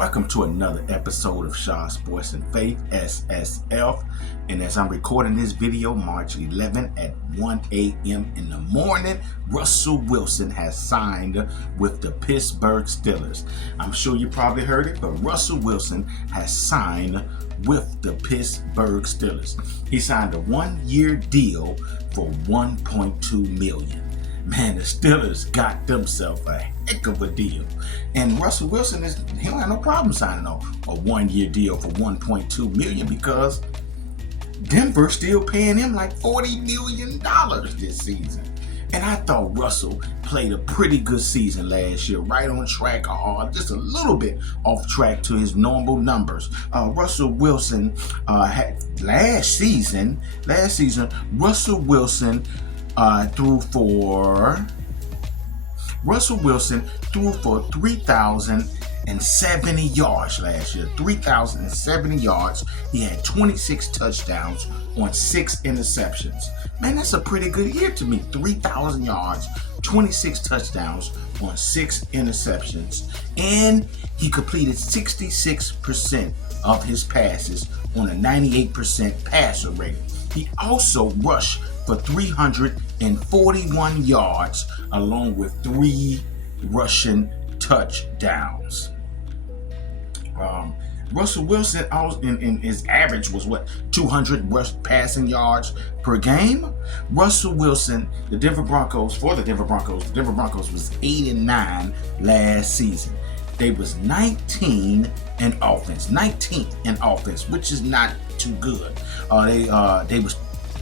Welcome to another episode of Shaw Sports and Faith, SSF. And as I'm recording this video, March 11 at 1 a.m. in the morning, Russell Wilson has signed with the Pittsburgh Steelers. I'm sure you probably heard it, but Russell Wilson has signed with the Pittsburgh Steelers. He signed a one-year deal for $1.2 million. Man, the Steelers got themselves a heck of a deal. And Russell Wilson, he don't have no problem signing a one-year deal for $1.2 million because Denver's still paying him like $40 million this season. And I thought Russell played a pretty good season last year, right on track, or just a little bit off track to his normal numbers. Russell Wilson had last season, Russell Wilson threw for 3,070 yards last year. 3,070 yards. He had 26 touchdowns on 6 interceptions. Man, that's a pretty good year to me. 3,000 yards, 26 touchdowns on 6 interceptions. And he completed 66% of his passes on a 98% passer rating. He also rushed for 341 yards along with 3 rushing touchdowns. Russell Wilson, in his average was 200 passing yards per game. Russell Wilson, the Denver Broncos was 8-9 last season. They was 19th in offense, which is not too good. They was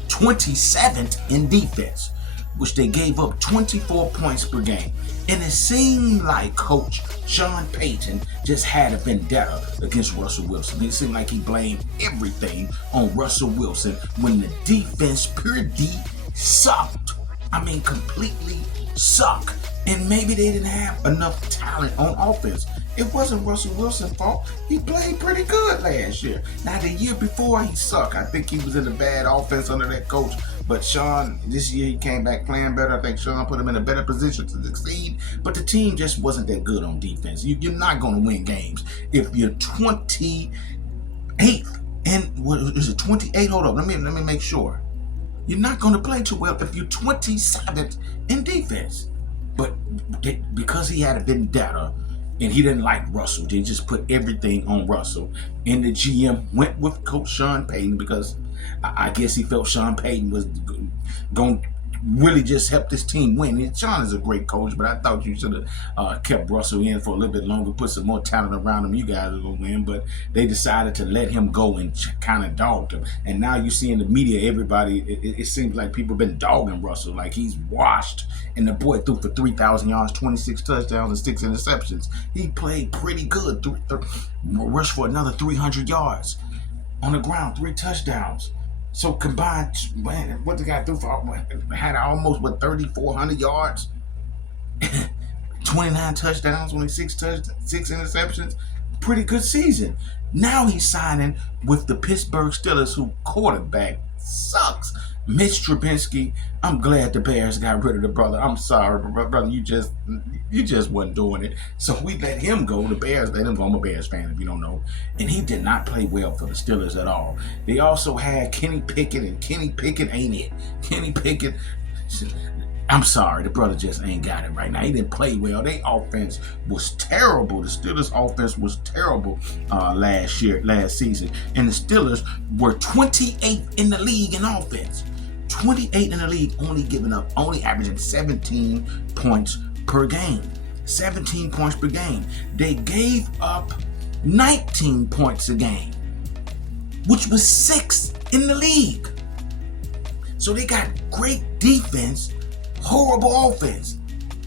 27th in defense, which they gave up 24 points per game. And it seemed like Coach Sean Payton just had a vendetta against Russell Wilson. It seemed like he blamed everything on Russell Wilson when the defense, pure D, sucked. I mean, completely sucked. And maybe they didn't have enough talent on offense. It wasn't Russell Wilson's fault. He played pretty good last year. Now, the year before, he sucked. I think he was in a bad offense under that coach. But Sean, this year, he came back playing better. I think Sean put him in a better position to succeed. But the team just wasn't that good on defense. You're not going to win games if you're 28th. And what is it, 28? Hold on. Let me make sure. You're not going to play too well if you're 27th in defense. But because he had a vendetta and he didn't like Russell, they just put everything on Russell. And the GM went with Coach Sean Payton because I guess he felt Sean Payton was going to really just help this team win. And Sean is a great coach, but I thought you should have kept Russell in for a little bit longer, put some more talent around him. You guys are going to win. But they decided to let him go and kind of dogged him. And now you see in the media, everybody, it seems like people have been dogging Russell like he's washed. And the boy threw for 3,000 yards, 26 touchdowns, and 6 interceptions. He played pretty good. Rushed for another 300 yards on the ground, 3 touchdowns. So combined, man, what the guy threw for, had almost 3,400 yards, 29 touchdowns, only 6 interceptions. Pretty good season. Now he's signing with the Pittsburgh Steelers, who quarterback sucks. Mitch Trubisky. I'm glad the Bears got rid of the brother. I'm sorry, brother. You just wasn't doing it. So we let him go. The Bears let him go. I'm a Bears fan, if you don't know. And he did not play well for the Steelers at all. They also had Kenny Pickett, and Kenny Pickett ain't it. Kenny Pickett, I'm sorry, the brother just ain't got it right now. He didn't play well. Their offense was terrible. The Steelers' offense was terrible last season. And the Steelers were 28th in the league in offense. 28th in the league, only averaging 17 points per game. 17 points per game. They gave up 19 points a game, which was 6th in the league. So they got great defense, horrible offense,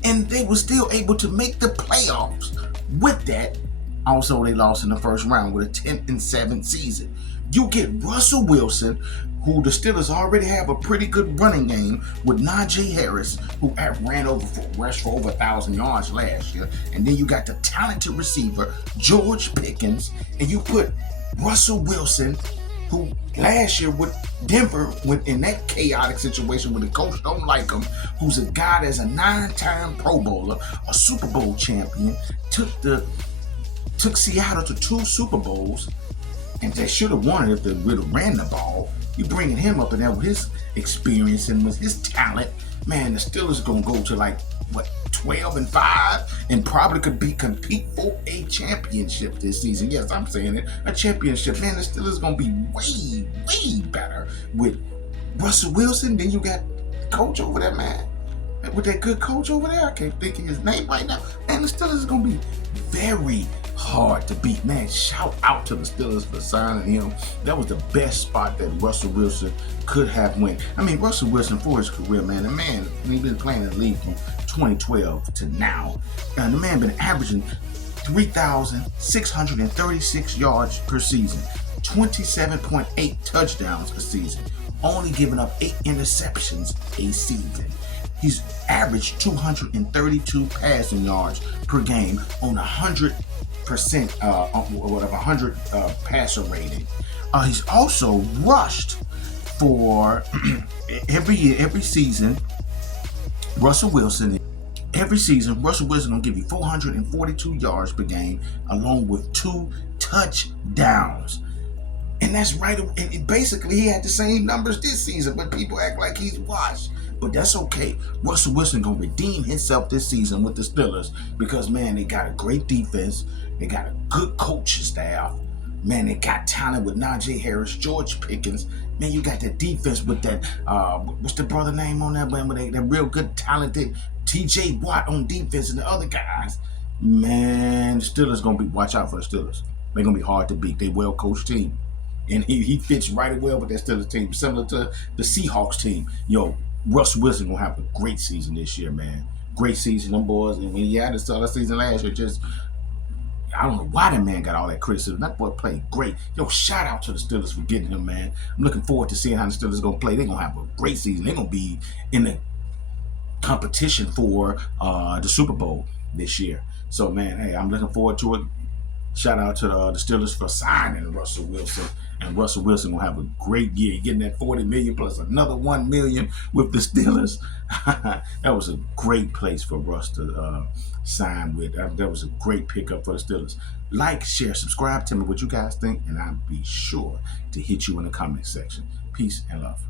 and they were still able to make the playoffs with that. Also, they lost in the first round with a 10-7 season. You get Russell Wilson, who the Steelers already have a pretty good running game with Najee Harris, who rushed for over 1,000 yards last year. And then you got the talented receiver, George Pickens, and you put Russell Wilson, who last year with Denver went in that chaotic situation where the coach don't like him, who's a guy that's a 9-time Pro Bowler, a Super Bowl champion, took the took Seattle to 2 Super Bowls, and they should have won it if they would have ran the ball. You bringing him up in there with his experience and with his talent, man, the Steelers gonna go to like what 12-5 and probably could compete for a championship this season. Yes, I'm saying it, a championship. Man, the Steelers gonna be way better with Russell Wilson. Then you got coach over there, man. With that good coach over there, I can't think of his name right now. And the Steelers is gonna be very hard to beat. Man, shout out to the Steelers for signing him. That was the best spot that Russell Wilson could have went. I mean, Russell Wilson for his career, man, the man, he's been playing in the league from 2012 to now. And the man been averaging 3,636 yards per season, 27.8 touchdowns a season, only giving up 8 interceptions a season. He's averaged 232 passing yards per game on 100% of 100 passer rating. He's also rushed for every season. Russell Wilson gonna give you 442 yards per game, along with 2 touchdowns. And that's right. And basically, he had the same numbers this season, but people act like he's washed. But that's okay. Russell Wilson gonna redeem himself this season with the Steelers because, man, they got a great defense. They got a good coaching staff. Man, they got talent with Najee Harris, George Pickens. Man, you got that defense with that, what's the brother name on that, man? They're real good, talented TJ Watt on defense and the other guys. Man, the Steelers gonna watch out for the Steelers. They're gonna be hard to beat. They well-coached team. And he fits right well with that Steelers team, similar to the Seahawks team. Yo, Russell Wilson gonna have a great season this year, man. Great season, them boys. And when he had the other season last year, I don't know why that man got all that criticism. That boy played great. Yo, shout out to the Steelers for getting him, man. I'm looking forward to seeing how the Steelers gonna play. They're gonna have a great season. They're gonna be in the competition for the Super Bowl this year. So, man, hey, I'm looking forward to it. Shout out to the Steelers for signing Russell Wilson. And Russell Wilson will have a great year, getting that $40 million plus another $1 million with the Steelers. That was a great place for Russ to sign with. That was a great pickup for the Steelers. Like, share, subscribe. Tell me what you guys think, and I'll be sure to hit you in the comment section. Peace and love.